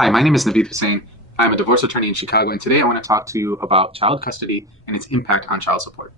Hi, my name is Naveed Husain. I'm a divorce attorney in Chicago, and today I want to talk to you about child custody and its impact on child support.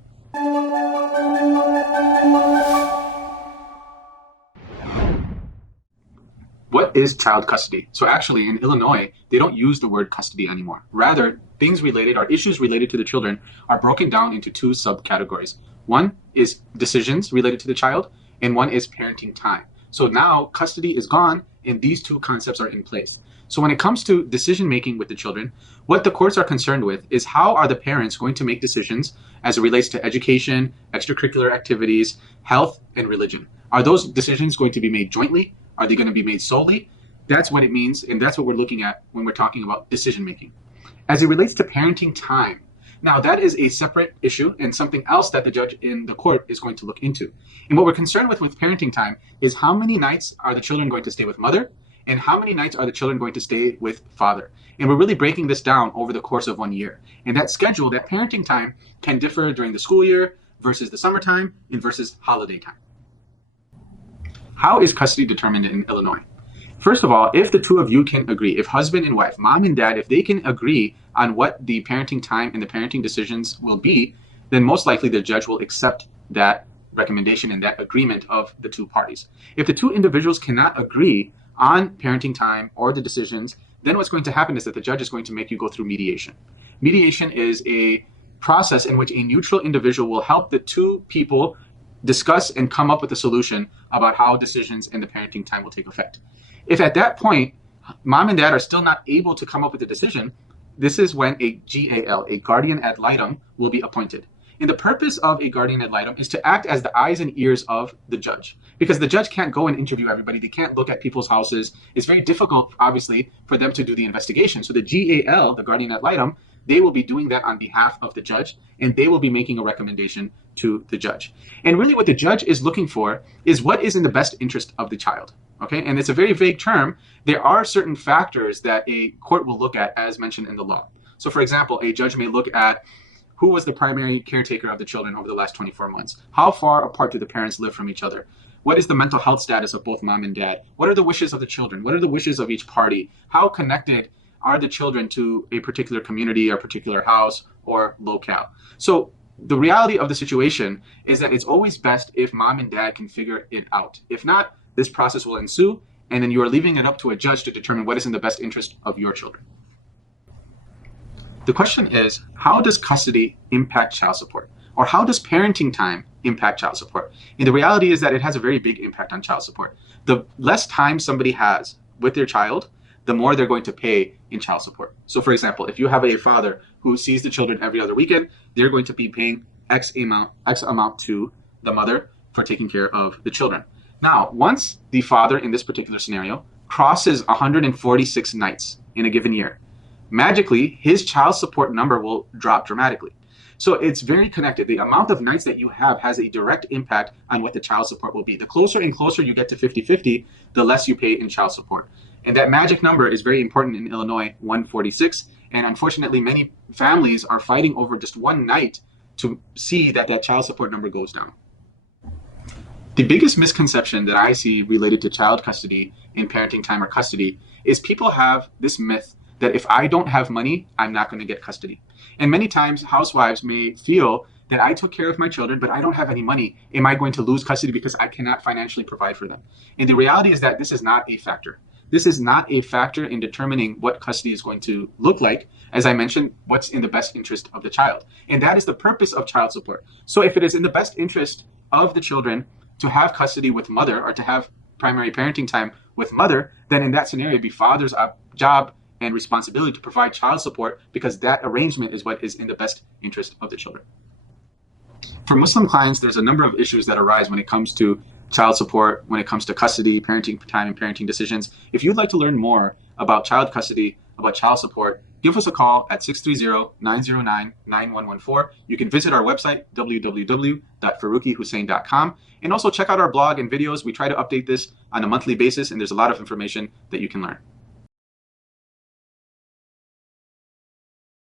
What is child custody? So actually, in Illinois, they don't use the word custody anymore. Rather, things related or issues related to the children are broken down into two subcategories. One is decisions related to the child, and one is parenting time. So now custody is gone, and these two concepts are in place. So when it comes to decision making with the children, what the courts are concerned with is how are the parents going to make decisions as it relates to education, extracurricular activities, health, and religion. Are those decisions going to be made jointly? Are they going to be made solely? That's what it means, and that's what we're looking at when we're talking about decision making. As it relates to parenting time, now that is a separate issue and something else that the judge in the court is going to look into. And what we're concerned with parenting time is how many nights are the children going to stay with mother and how many nights are the children going to stay with father. And we're really breaking this down over the course of 1 year. And that schedule, that parenting time, can differ during the school year versus the summertime and versus holiday time. How is custody determined in Illinois? First of all, if the two of you can agree, if husband and wife, mom and dad, if they can agree on what the parenting time and the parenting decisions will be, then most likely the judge will accept that recommendation and that agreement of the two parties. If the two individuals cannot agree on parenting time or the decisions, then what's going to happen is that the judge is going to make you go through mediation. Mediation is a process in which a neutral individual will help the two people discuss and come up with a solution about how decisions and the parenting time will take effect. If at that point, mom and dad are still not able to come up with a decision, this is when a GAL, a guardian ad litem, will be appointed. And the purpose of a guardian ad litem is to act as the eyes and ears of the judge. Because the judge can't go and interview everybody. They can't look at people's houses. It's very difficult, obviously, for them to do the investigation. So the GAL, the guardian ad litem, they will be doing that on behalf of the judge, and they will be making a recommendation to the judge. And really what the judge is looking for is what is in the best interest of the child. Okay, and it's a very vague term. There are certain factors that a court will look at as mentioned in the law. So for example, a judge may look at who was the primary caretaker of the children over the last 24 months? How far apart do the parents live from each other? What is the mental health status of both mom and dad? What are the wishes of the children? What are the wishes of each party? How connected are the children to a particular community or particular house or locale? So the reality of the situation is that it's always best if mom and dad can figure it out. If not, this process will ensue, and then you are leaving it up to a judge to determine what is in the best interest of your children. The question is, how does custody impact child support? Or how does parenting time impact child support? And the reality is that it has a very big impact on child support. The less time somebody has with their child, the more they're going to pay in child support. So for example, if you have a father who sees the children every other weekend, they're going to be paying X amount to the mother for taking care of the children. Now, once the father in this particular scenario crosses 146 nights in a given year, magically his child support number will drop dramatically. So it's very connected. The amount of nights that you have has a direct impact on what the child support will be. The closer and closer you get to 50-50, the less you pay in child support. And that magic number is very important in Illinois, 146. And unfortunately, many families are fighting over just one night to see that that child support number goes down. The biggest misconception that I see related to child custody in parenting time or custody is people have this myth that if I don't have money, I'm not going to get custody. And many times housewives may feel that I took care of my children, but I don't have any money. Am I going to lose custody because I cannot financially provide for them? And the reality is that this is not a factor. This is not a factor in determining what custody is going to look like. As I mentioned, what's in the best interest of the child. And that is the purpose of child support. So if it is in the best interest of the children to have custody with mother or to have primary parenting time with mother, then in that scenario, it'd be father's job and responsibility to provide child support because that arrangement is what is in the best interest of the children. For Muslim clients, there's a number of issues that arise when it comes to child support, when it comes to custody, parenting time, and parenting decisions. If you'd like to learn more about child custody, about child support, give us a call at 630-909-9114. You can visit our website, www.faruqihusain.com, and also check out our blog and videos. We try to update this on a monthly basis, and there's a lot of information that you can learn.